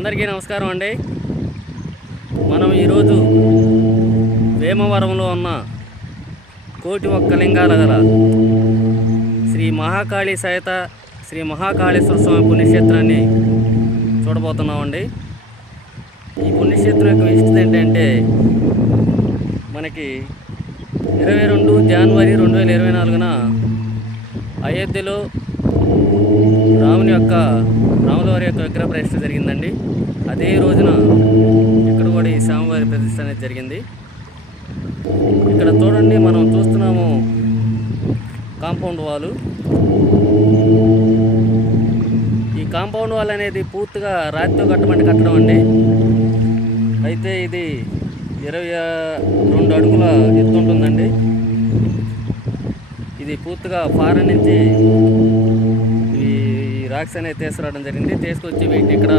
అందరికీ నమస్కారం అండి. మనం ఈరోజు వేమవరంలో ఉన్న కోటి ఒక్క లింగాల గల శ్రీ మహాకాళీ సహిత శ్రీ మహాకాళేశ్వర స్వామి పుణ్యక్షేత్రాన్ని చూడబోతున్నామండి. ఈ పుణ్యక్షేత్రం యొక్క విశిష్టత ఏంటంటే మనకి 22 జనవరి 2024న అయోధ్యలో రాముల వారి యొక్క విగ్రహ ప్రతిష్ఠ జరిగిందండి. అదే రోజున ఇక్కడ కూడా ఈ స్వామివారి ప్రతిష్ఠ అనేది జరిగింది. ఇక్కడ చూడండి, మనం చూస్తున్నాము కాంపౌండ్ వాలు. ఈ కాంపౌండ్ వాల్ అనేది పూర్తిగా రాతితో కట్టడం అండి. అయితే ఇది 22 అడుగుల ఎత్తు ఉంటుందండి. ఇది పూర్తిగా ఫారెన్ నుంచి ఈ రాక్స్ అనేది తీసుకురావడం జరిగింది. తీసుకొచ్చి వీటిని ఇక్కడ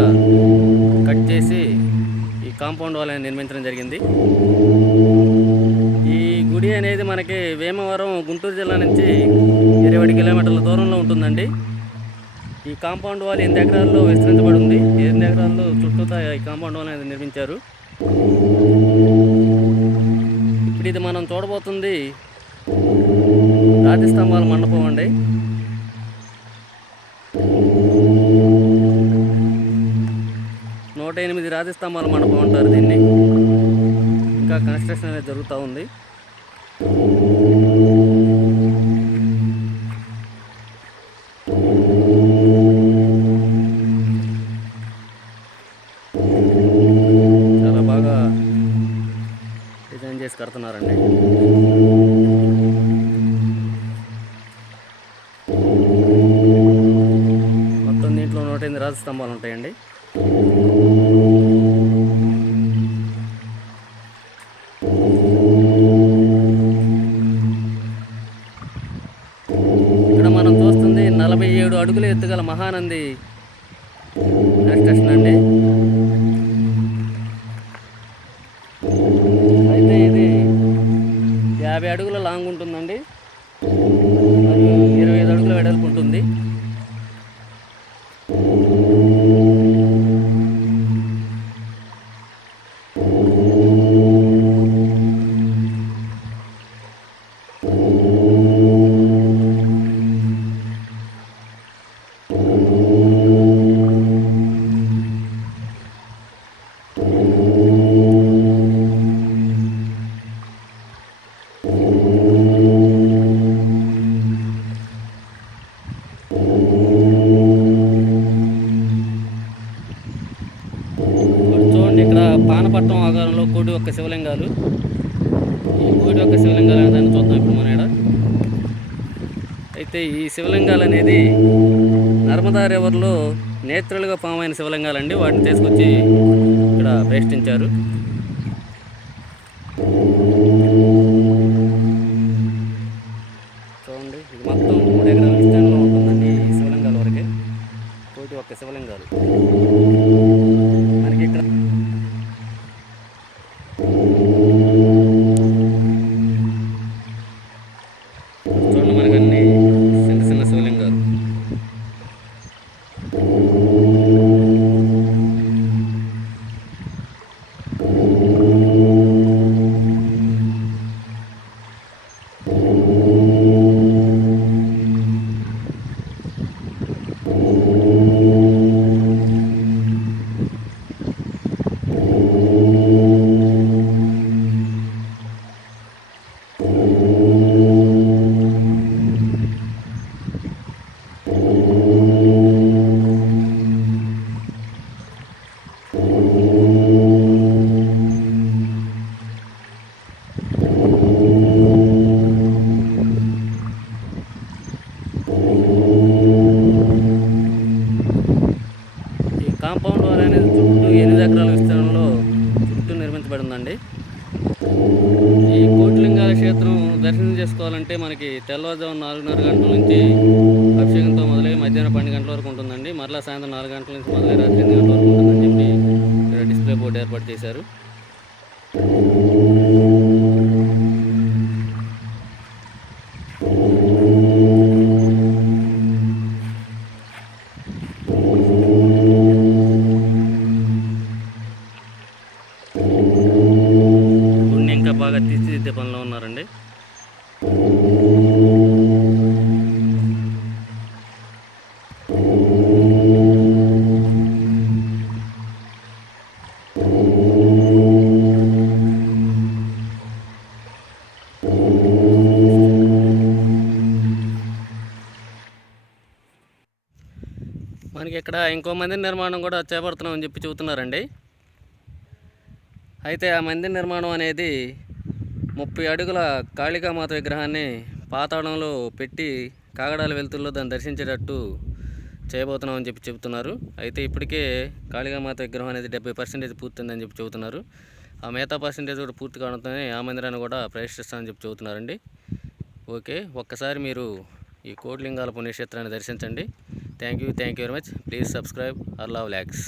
కట్ చేసి ఈ కాంపౌండ్ వాల్ అనేది నిర్మించడం జరిగింది. ఈ గుడి అనేది మనకి వేమవరం గుంటూరు జిల్లా నుంచి 20 కిలోమీటర్ల దూరంలో ఉంటుందండి. ఈ కాంపౌండ్ వాల్ 8 ఎకరాల్లో విస్తరించబడి ఉంది. 8 ఎకరాల్లో చుట్టూతా ఈ కాంపౌండ్ వాల్ అనేది నిర్మించారు. ఇప్పుడు ఇది మనం చూడబోతుంది రాతి స్తంభాల మండపం అండి. నూట 8 రాతి స్తంభాల మండపం అంటారు దీన్ని. ఇంకా కన్స్ట్రక్షన్ అనేది జరుగుతూ ఉంది. చాలా బాగా డిజైన్ చేసి కడుతున్నారండి. మొత్తం దీంట్లో 108 రాతి స్తంభాలు ఉంటాయండి. ఇక్కడ మనం చూస్తుంది 47 అడుగుల ఎత్తుగల మహానంది కన్స్ట్రక్షన్ అండి. అయితే ఇది 50 అడుగుల లాంగ్ ఉంటుందండి, మరియు 25 అడుగుల వెడల్పు ఉంటుంది. ఇక్కడ పానపట్నం ఆకారంలో కోటి ఒక్క శివలింగాలు. ఈ కోటి ఒక్క శివలింగాలు అనేదాన్ని చూద్దాం ఇప్పుడు మన ఇక్కడ. అయితే ఈ శివలింగాలు అనేది నర్మదా రివర్లో నేత్రులుగా ఫామ్ అయిన శివలింగాలండి. వాటిని తీసుకొచ్చి ఇక్కడ ప్రతిష్ఠించారు. చూడండి, ఇది మొత్తం 3 ఎకరాల విస్తీర్ణంలో ఉంటుందండి. ఈ శివలింగాల వరకే కోటి ఒక్క శివలింగాలు మనకి ఇక్కడ. చూడండి, మనకి అన్ని చిన్న చిన్న శివలింగాలు. కాంపౌండ్ వాల్ అనేది చుట్టూ 8 ఎకరాల విస్తీర్ణంలో చుట్టూ నిర్మించబడి ఉందండి. ఈ కోటిలింగాల క్షేత్రం దర్శనం చేసుకోవాలంటే మనకి తెల్లవారుజాము 4:30 గంటల నుంచి అభిషేకంతో మొదలై మధ్యాహ్నం 12 గంటల వరకు ఉంటుందండి. మరలా సాయంత్రం 4 గంటల నుంచి మొదలై రాత్రి 8 గంటల వరకు ఉంటుందని చెప్పి ఇక్కడ డిస్ప్లే బోర్డు ఏర్పాటు చేశారు. ఇక్కడ ఇంకో మందిర నిర్మాణం కూడా చేపడుతున్నామని చెప్పి చెబుతున్నారండి. అయితే ఆ మందిర నిర్మాణం అనేది 30 అడుగుల కాళికామాత విగ్రహాన్ని పాతాళంలో పెట్టి కాగడాల వెలుతుల్లో దాన్ని దర్శించేటట్టు చేయబోతున్నామని చెప్పి చెబుతున్నారు. అయితే ఇప్పటికే కాళికామాత విగ్రహం అనేది 70% పూర్తిందని చెప్పి చెబుతున్నారు. ఆ మిగతా పర్సెంటేజ్ కూడా పూర్తి కావడంతోనే ఆ మందిరాన్ని కూడా ప్రతిష్ఠిస్తామని చెప్పి చెబుతున్నారండి. ఓకే, ఒక్కసారి మీరు ఈ కోటిలింగాల పుణ్యక్షేత్రాన్ని దర్శించండి. Thank you very much. Please subscribe అర్లా వ్లాగ్స్.